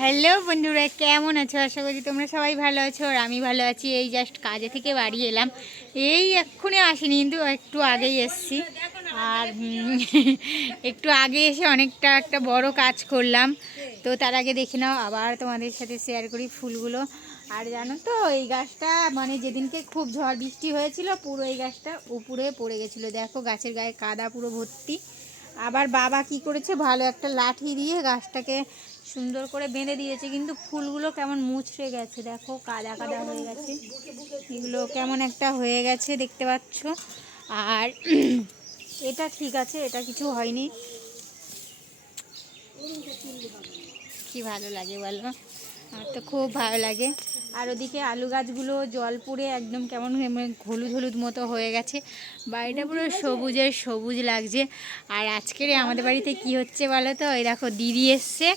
Hello বন্ধুরা, কেমন আছো? আশা করি তোমরা সবাই ভালো আছো আর আমি ভালো আছি। এই জাস্ট কাজে থেকে বাড়ি এলাম, এই এক্ষুনি আসিনি কিন্তু একটু আগেই এসছি। আর একটু আগে এসে অনেকটা একটা বড় কাজ করলাম। তো তার আগে দেখে নাও, আবার তোমাদের সাথে শেয়ার করি ফুলগুলো। আর জানো তো, এই গাছটা মানে যেদিনকে খুব ঝড় বৃষ্টি হয়েছিল পুরো এই গাছটা উপরে পড়ে গেছিলো। দেখো গাছের গায়ে কাদা পুরো ভর্তি। আবার বাবা কি করেছে, ভালো একটা লাঠি দিয়ে গাছটাকে সুন্দর করে বেঁধে দিয়েছে, কিন্তু ফুলগুলো কেমন মুচড়ে গেছে, দেখো কাদা কাদা হয়ে গেছে, এগুলো কেমন একটা হয়ে গেছে দেখতে পাচ্ছ। আর এটা ঠিক আছে, এটা কিছু হয়নি। কি ভালো লাগে বলো, আমার তো খুব ভালো লাগে। আর ওদিকে আলু গাছগুলো জল পুড়ে একদম কেমন হলুদ হলুদ মতো হয়ে গেছে, বাড়িটা পুরো সবুজের সবুজ লাগছে। আর আজকের আমাদের বাড়িতে কি হচ্ছে বলো তো, ওই দেখো দিদি এসছে,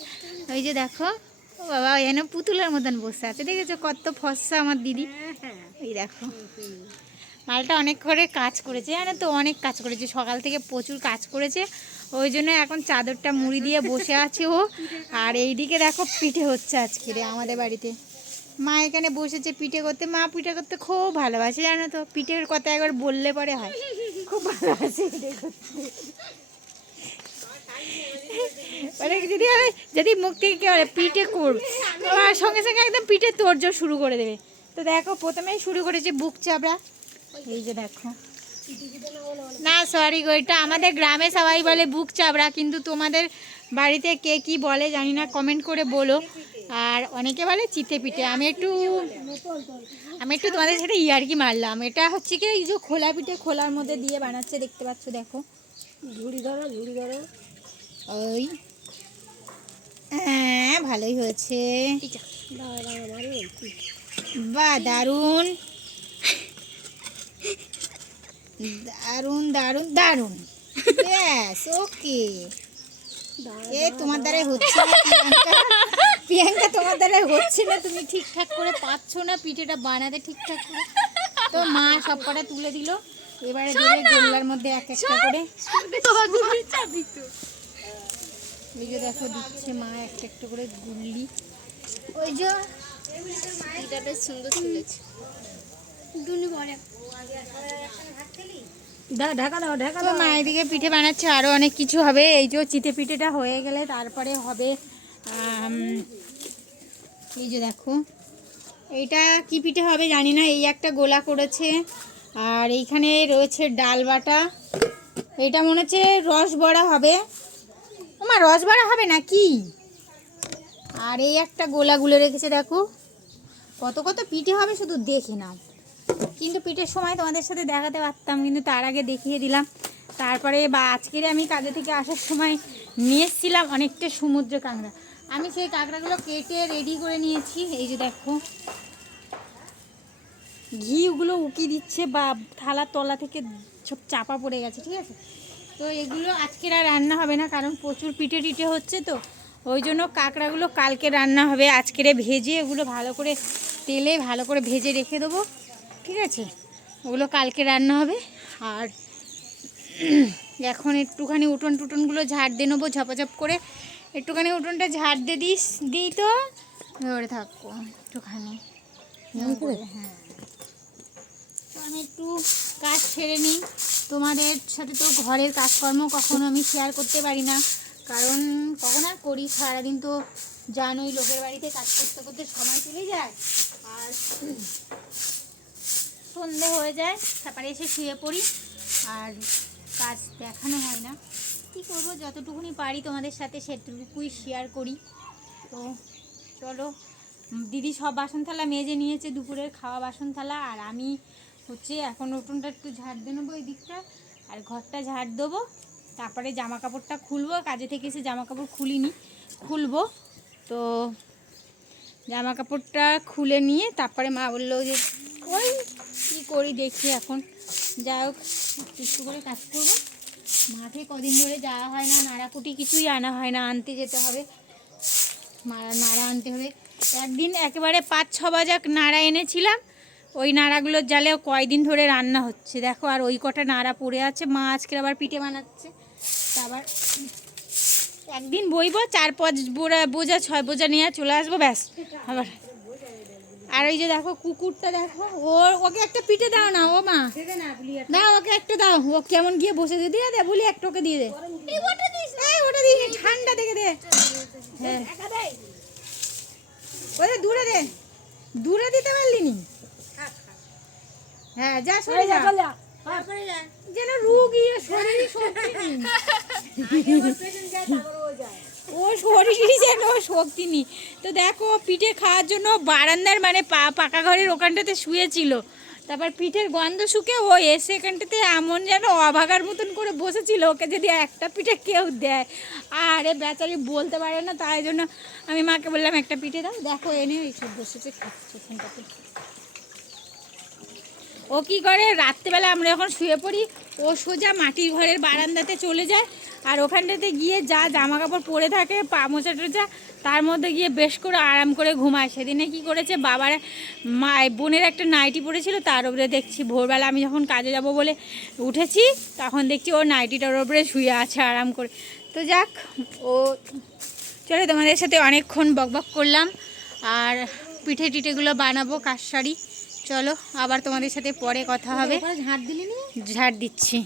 ওই যে দেখো, ও বাবা যেন পুতুলের মতন বসে আছে, দেখেছো কত ফর্সা আমার দিদি। এই দেখো মালটা অনেক করে কাজ করেছে, জানো তো, অনেক কাজ করেছে, সকাল থেকে প্রচুর কাজ করেছে, ওই জন্য এখন চাদরটা মুড়ি দিয়ে বসে আছে ও। আর এইদিকে দেখো পিঠে হচ্ছে আজকে আমাদের বাড়িতে, মা এখানে বসেছে পিঠে করতে। মা পিঠে করতে খুব ভালোবাসে, জানো তো, পিঠের কথা একবার বললে পরে হয়, খুব ভালোবাসে পিঠে করতে। মানে যদি মুখ থেকে কেউ পিঠে করবে, সঙ্গে সঙ্গে একদম পিঠে তোড়জোড় শুরু করে দেবে। তো দেখো প্রথমেই শুরু করেছে বুক চাপড়া, এই যে দেখো, না সরি গো, এটা আমাদের গ্রামে সবাই বলে বুক চাপড়া, কিন্তু তোমাদের বাড়িতে কে কি বলে জানি না, কমেন্ট করে বলো। আর অনেকে বলে চিতে পিঠে, আমি একটু তোমাদের সাথে ইয়ার্কি মারলাম। এটা হচ্ছে কি, এই যে খোলা পিঠে খোলার মধ্যে দিয়ে বানাচ্ছে, দেখতে পাচ্ছ, দেখো ঝুড়ি ধরো ওই, হ্যাঁ ভালোই হয়েছে, বাহ দারুণ দারুণ দারুণ দারুণ, ব্যাস ওকে। এ তোমার দ্বারাই হচ্ছে না প্রিয়াঙ্কা, তোমার দ্বারাই হচ্ছে না, তুমি ঠিকঠাক করে পাচ্ছ না পিঠেটা বানাতে ঠিকঠাক করে। তো মা সব কটা তুলে দিল, এবারে দেবে গোল্লার মধ্যে এক একটা করে। ওই যে দেখো দিচ্ছে মা একটা একটা করে গুল্লি, ওই যে এটা বেশ সুন্দর তুলেছে। মা এদিকে পিঠে বানাচ্ছে, আরও অনেক কিছু হবে। এই যে চিতে পিঠেটা হয়ে গেলে তারপরে হবে এই যে দেখো, এইটা কি পিঠে হবে জানি না, এই একটা গোলা করেছে। আর এইখানে রয়েছে ডাল বাটা, এটা মনে হচ্ছে রস বড়া হবে। ওমা রস বড়া হবে না কি? আর এই একটা গোলা গুলে রেখেছে, দেখো কত কত পিঠে হবে শুধু দেখে নাও। কিন্তু পিঠের সময় তোমাদের সাথে দেখাতে পারতাম, কিন্তু তার আগে দেখিয়ে দিলাম। তারপরে বা আজকের আমি কাজে থেকে আসার সময় নিয়ে এসেছিলাম অনেকটা সমুদ্র কাঁকড়া, আমি সেই কাঁকড়াগুলো কেটে রেডি করে নিয়েছি। এই যে দেখো ঘিগুলো উকি দিচ্ছে, বা থালার তলা থেকে সব চাপা পড়ে গেছে, ঠিক আছে। তো এগুলো আজকের আর রান্না হবে না, কারণ প্রচুর পিঠে টিঠে হচ্ছে, তো ওই জন্য কাঁকড়াগুলো কালকে রান্না হবে। আজকের ভেজে এগুলো ভালো করে তেলে ভালো করে ভেজে রেখে দেবো, ঠিক আছে, ওগুলো কালকে রান্না হবে। আর এখন একটুখানি উঠোন টুটনগুলো ঝাড় দিয়ে নেবো ঝপাঝপ করে, একটুখানি উঠোনটা ঝাড় দিয়ে দিই তো ধরে থাকবো একটুখানি, হ্যাঁ। তো আমি একটু কাজ ছেড়ে নিই, তোমাদের সাথে তো ঘরের কাজকর্ম কখনো আমি শেয়ার করতে পারি না, কারণ কখন আর করি, সারাদিন তো জানোই লোকের বাড়িতে কাজ করতে করতে সময় চলে যায়, আর সন্ধে হয়ে যায়, তারপরে এসে শুয়ে পড়ি, আর কাজ দেখানো হয় না। কী করবো, যতটুকুনি পারি তোমাদের সাথে সেটুকুই শেয়ার করি। তো চলো, দিদি সব বাসন থালা মেজে নিয়েছে, দুপুরের খাওয়া বাসন থালা, আর আমি হচ্ছে এখন উঠোনটা একটু ঝাড় দিয়ে নেবো এই দিকটা, আর ঘরটা ঝাড় দেবো, তারপরে জামা কাপড়টা খুলবো। কাজে থেকে এসে জামা কাপড় খুলবো। তো জামা কাপড়টা খুলে নিয়ে তারপরে মা বললো যে ওই কী করি দেখি, এখন যাই হোক একটু করে কাজ করবো। মাঠে কদিন ধরে যাওয়া হয় না, নাড়াকুটি কিছুই আনা হয় না, আনতে যেতে হবে, নাড়া আনতে হবে। একদিন একেবারে 5-6 বাজাক নাড়া এনেছিলাম, ওই নাড়াগুলোর জালেও কয়দিন ধরে রান্না হচ্ছে, দেখো। আর ওই কটা নাড়া পড়ে আছে, মা আজকে আবার পিঠে বানাচ্ছে, তা আবার একদিন বইবো 4-5 বোঝা 6 বোঝা নিয়ে চলে আসবো ব্যাস আবার। আর ওই যে দেখো কুকুরটা দেখো, ওকে একটা পিঠে দাও না ও মা, দাও ওকে একটা দাও, ও কেমন গিয়ে বসে দিয়ে দে বলি, একটা ওকে দিয়ে দে, ওটা দিয়ে ঠান্ডা দেখে দে। হ্যাঁ ওদের দূরে দিতে পারলি নি। হ্যাঁ যা সরে যা, যেন রুগী শরীর শক্তি নেই, ও শরীরই যেন শক্তি নেই। তো দেখো পিঠে খাওয়ার জন্য বারান্দার মানে পাকা ঘরের ওখানটাতে শুয়েছিল, তারপর পিঠের গন্ধ শুকে ও এসে এখানটাতে এমন যেন অভাগার মতন করে বসেছিল, ওকে যদি একটা পিঠে কেউ দেয়, আরে বেচারি বলতে পারে না, তাই জন্য আমি মাকে বললাম একটা পিঠে দাও, দেখো এনে এইসব বসেছে খাচ্ছে ওখানটাতে। ও কী করে রাত্রেবেলা আমরা যখন শুয়ে পড়ি ও সোজা মাটির ঘরের বারান্দাতে চলে যায়, আর ওখানটাতে গিয়ে যা জামা কাপড় পরে থাকে পা মোচা টোচা তার মধ্যে গিয়ে বেশ করে আরাম করে ঘুমায়। সেদিনে কি করেছে, বাবার বোনের একটা নাইটি পরেছিল, তার উপরে দেখছি ভোরবেলা আমি যখন কাজে যাব বলে উঠেছি তখন দেখছি ও নাইটিটার উপরে শুয়ে আছে আরাম করে। তো যাক, ও চলো তোমাদের সাথে অনেকক্ষণ বকবক করলাম, আর পিঠে টিঠেগুলো বানাবো কাশসারি। চলো আবার তোমাদের সাথে পরে কথা হবে। ঝাড় দিচ্ছি।